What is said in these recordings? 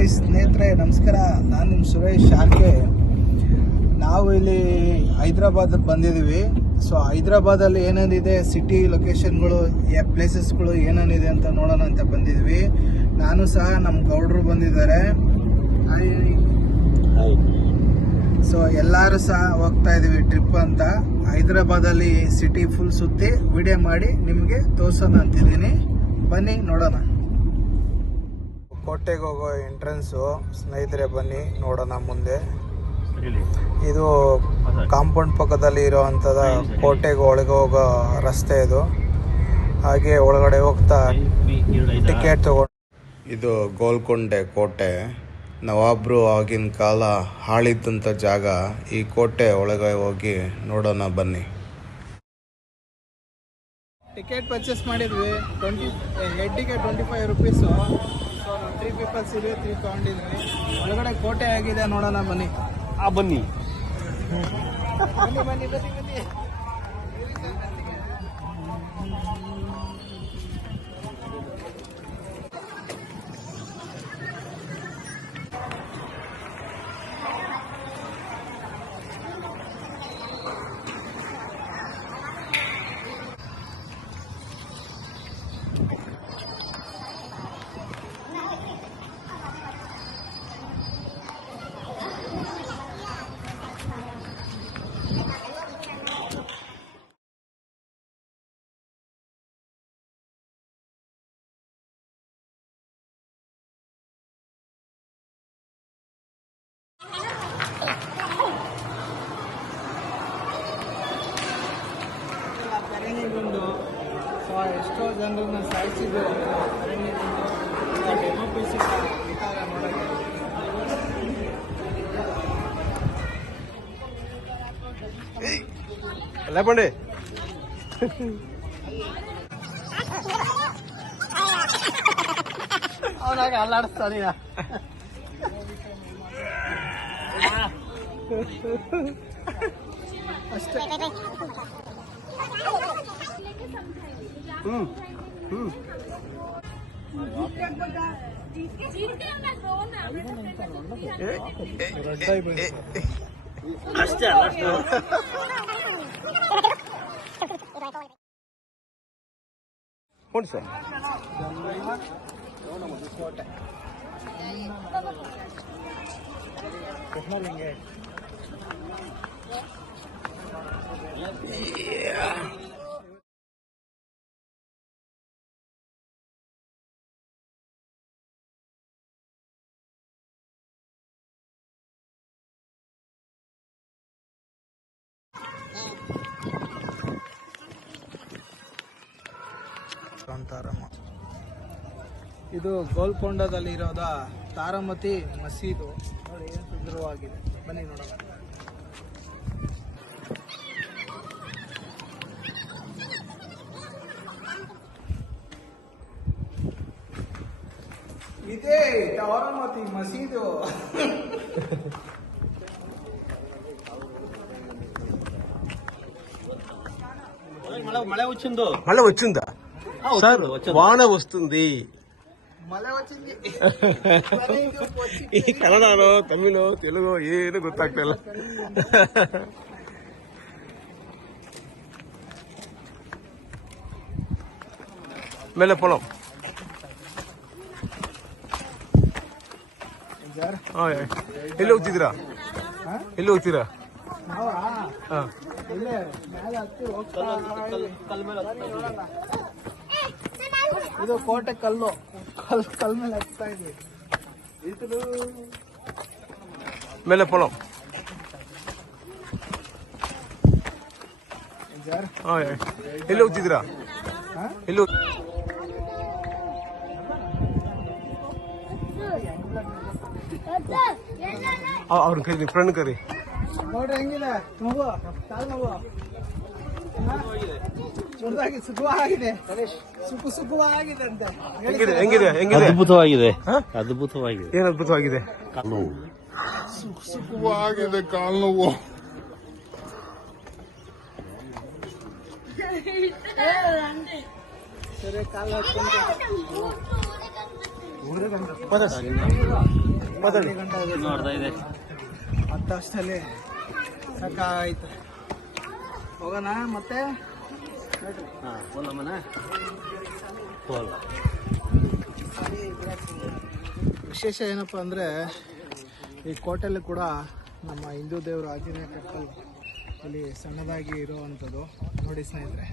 Guys, ಸ್ನೇಹಿತರೆ ನಮಸ್ಕಾರ. ನಾನು ನಿಮ್ಮ ಸುರೇಶ್ ಆರ್ಕೆ. ನಾವು ಇಲ್ಲಿ ಹೈದ್ರಾಬಾದ್ ಬಂದಿದ್ದೀವಿ. ಸೊ ಹೈದ್ರಾಬಾದಲ್ಲಿ ಏನೇನಿದೆ, ಸಿಟಿ ಲೊಕೇಶನ್ಗಳು, ಪ್ಲೇಸಸ್ಗಳು ಏನೇನಿದೆ ಅಂತ ನೋಡೋಣ ಅಂತ ಬಂದಿದ್ವಿ. ನಾನು ಸಹ ನಮ್ಮ ಗೌಡ್ರು ಬಂದಿದ್ದಾರೆ. ಸೊ ಎಲ್ಲರೂ ಸಹ ಹೋಗ್ತಾ ಇದೀವಿ ಟ್ರಿಪ್ ಅಂತ. ಹೈದ್ರಾಬಾದಲ್ಲಿ ಸಿಟಿ ಫುಲ್ ಸುತ್ತಿ ವಿಡಿಯೋ ಮಾಡಿ ನಿಮಗೆ ತೋರ್ಸೋಣ ಅಂತಿದ್ದೀನಿ. ಬನ್ನಿ ನೋಡೋಣ. ಕೋಟೆಗೆ ಹೋಗೋ ಎಂಟ್ರೆನ್ಸು ಸ್ನೇಹಿತರೆ, ಬನ್ನಿ ನೋಡೋಣ ಮುಂದೆ. ಇದು ಕಾಂಪೌಂಡ್ ಪಕ್ಕದಲ್ಲಿ ಇರೋವಂಥದ್ದು ಕೋಟೆಗೆ ಒಳಗೆ ಹೋಗೋ ರಸ್ತೆ ಇದು. ಹಾಗೆ ಒಳಗಡೆ ಹೋಗ್ತಾ ಟಿಕೆಟ್ ತಗೊಂಡು, ಇದು ಗೋಲ್ಕೊಂಡೆ ಕೋಟೆ. ನವಾಬ್ರು ಆಗಿನ ಕಾಲ ಆಳಿದ್ದಂಥ ಜಾಗ. ಈ ಕೋಟೆ ಒಳಗೆ ಹೋಗಿ ನೋಡೋಣ ಬನ್ನಿ. ಟಿಕೆಟ್ ಪರ್ಚೇಸ್ ಮಾಡಿದ್ವಿ. ಹೆಡ್ಡಿಗೆ 25 ರುಪೀಸು. ಸೊ 3 ಪೀಪಲ್ಸ್ ಇದ್ವಿ, 3 ತೊಗೊಂಡಿದ್ವಿ. ಒಳಗಡೆ ಕೋಟೆ ಆಗಿದೆ, ನೋಡೋಣ ಬನ್ನಿ. ಬನ್ನಿ ಬನ್ನಿ ಬನ್ನಿ ಬನ್ನಿ ಬನ್ನಿ. ಅರಣ್ಯಗುಂಡು. ಸೊ ಎಷ್ಟೋ ಜನರನ್ನ ಸಾಯಿಸಿದ್ರು ಅರಣ್ಯಗುಂಡು. ಡೆಮೋ ಪೀಸ್ ಇದ್ದಾರೆ ನೋಡೋಕ್ಕೆ. ಎಲ್ಲ ಬಂಡಿ ಅವನಾಗ ಅಲ್ಲಾಡಿಸ್ತಾನೀಯ. ಅಷ್ಟೇ. ಅಷ್ಟೇ ಹ್ಞೂ ಸರ್. ಕೋಟೆ ಹಿಂಗೆ ತಾರಮ್ಮ. ಇದು ಗೋಲ್ಕೊಂಡದಲ್ಲಿ ಇರೋದ ತಾರಾಮತಿ ಮಸೀದು. ನೋಡಿ ಏನು ಸುಂದರವಾಗಿದೆ. ಬನ್ನಿ ನೋಡೋಣ. ಇದೇ ತಾರಾಮತಿ ಮಸೀದು. మళ్ళీ వచ్చిందా సార్? వాన వస్తుంది. ಈ ಕನ್ನಡನೋ ತಮಿಳೋ ತೆಲುಗೋ ಏನು ಗೊತ್ತಾಗ್ತಿಲ್ಲ. ಮೇಲೆ ಪೊಲಂ. ಎಲ್ಲಿ ಹೋಗ್ತಿದ್ದೀರಾ? ಎಲ್ಲಿ ಹೋಗ್ತೀರಾ? ಇದು ಕೋಟೆ ಕಲ್ಲು ಮೇಲೆ ಹತ್ತಾ ಇದೆ. ಮೇಲೆ ಪೊಲಂ. ಎಲ್ಲಿ ಹೋಗ್ತಿದ್ದೀರಾ? ಎಲ್ಲಿ ಅವ್ರನ್ನ ಕರಿ, ನಿಮ್ಮ ಫ್ರೆಂಡ್ ಕರಿ. ನೋಡ್ರಿ ಹೆಂಗಿದೆ ಮಗು, ಕಾಲು ಮಗು. ಸುಖವಾಗಿದೆ, ಸುಖವಾಗಿದೆ ಅಂತೆ. ಹೆಂಗಿದೆ ಹೆಂಗಿದೆ ಹೆಂಗಿದೆ? ಅದ್ಭುತವಾಗಿದೆ, ಅದ್ಭುತವಾಗಿದೆ. ಏನು ಅದ್ಭುತವಾಗಿದೆ? ಸುಖವಾಗಿದೆ ಕಾಲು ನೋವು. ಸರಿ, ಕಾಲು ಹಾಕೊಂಡು ಮಾತಾಡಿ ಗಂಟೆ ಆಗುತ್ತೆ. ಹತ್ತಷ್ಟಲ್ಲಿ ಸಾಕಾಯ್ತು. ಹೋಗೋಣ ಮತ್ತೆ. ವಿಶೇಷ ಏನಪ್ಪ ಅಂದರೆ ಈ ಕೋಟೆಯಲ್ಲಿ ಕೂಡ ನಮ್ಮ ಹಿಂದೂ ದೇವರು ಆಂಜನೇಯ ಟೆಂಪಲ್ ಅಲ್ಲಿ ಸಣ್ಣದಾಗಿ ಇರುವಂಥದ್ದು ನೋಡಿ ಸ್ನೇಹಿತರೆ.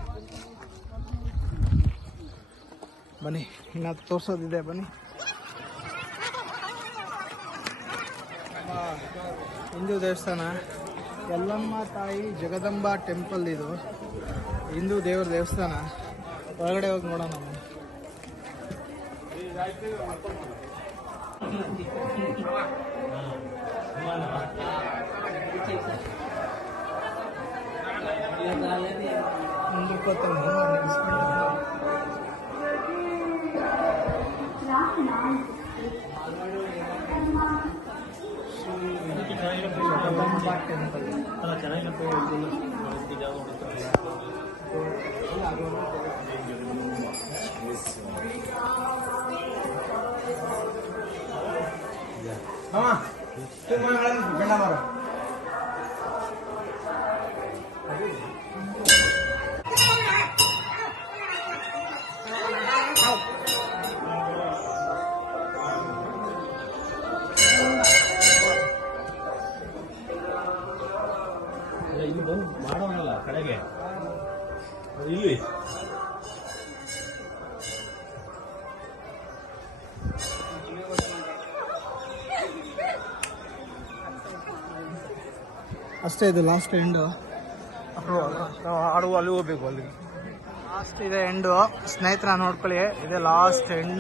ಬನ್ನಿ, ಇನ್ನು ತೋರಿಸೋದಿದೆ ಬನ್ನಿ. ನಮ್ಮ ಹಿಂದೂ ದೇವಸ್ಥಾನ ಯಲ್ಲಮ್ಮ ತಾಯಿ ಜಗದಂಬಾ ಟೆಂಪಲ್, ಇದು ಹಿಂದೂ ದೇವರ ದೇವಸ್ಥಾನ. ಒಳಗಡೆ ಹೋಗಿ ನೋಡೋಣ. ಇಲ್ಲಿ ಬಂದು ಮಾಡೋಣಲ್ಲ ಕಡೆಗೆ ಇಲ್ಲಿ ಅಷ್ಟೇ. ಇದು ಲಾಸ್ಟ್ ಎಂಡು. ಆಡುವ ಅಲ್ಲಿ ಹೋಗ್ಬೇಕು ಅಲ್ಲಿ ಲಾಸ್ಟ್ ಇದೆ ಎಂಡು. ಸ್ನೇಹಿತರ ನೋಡ್ಕೊಳ್ಳಿ, ಇದೆ ಲಾಸ್ಟ್ ಎಂಡ್.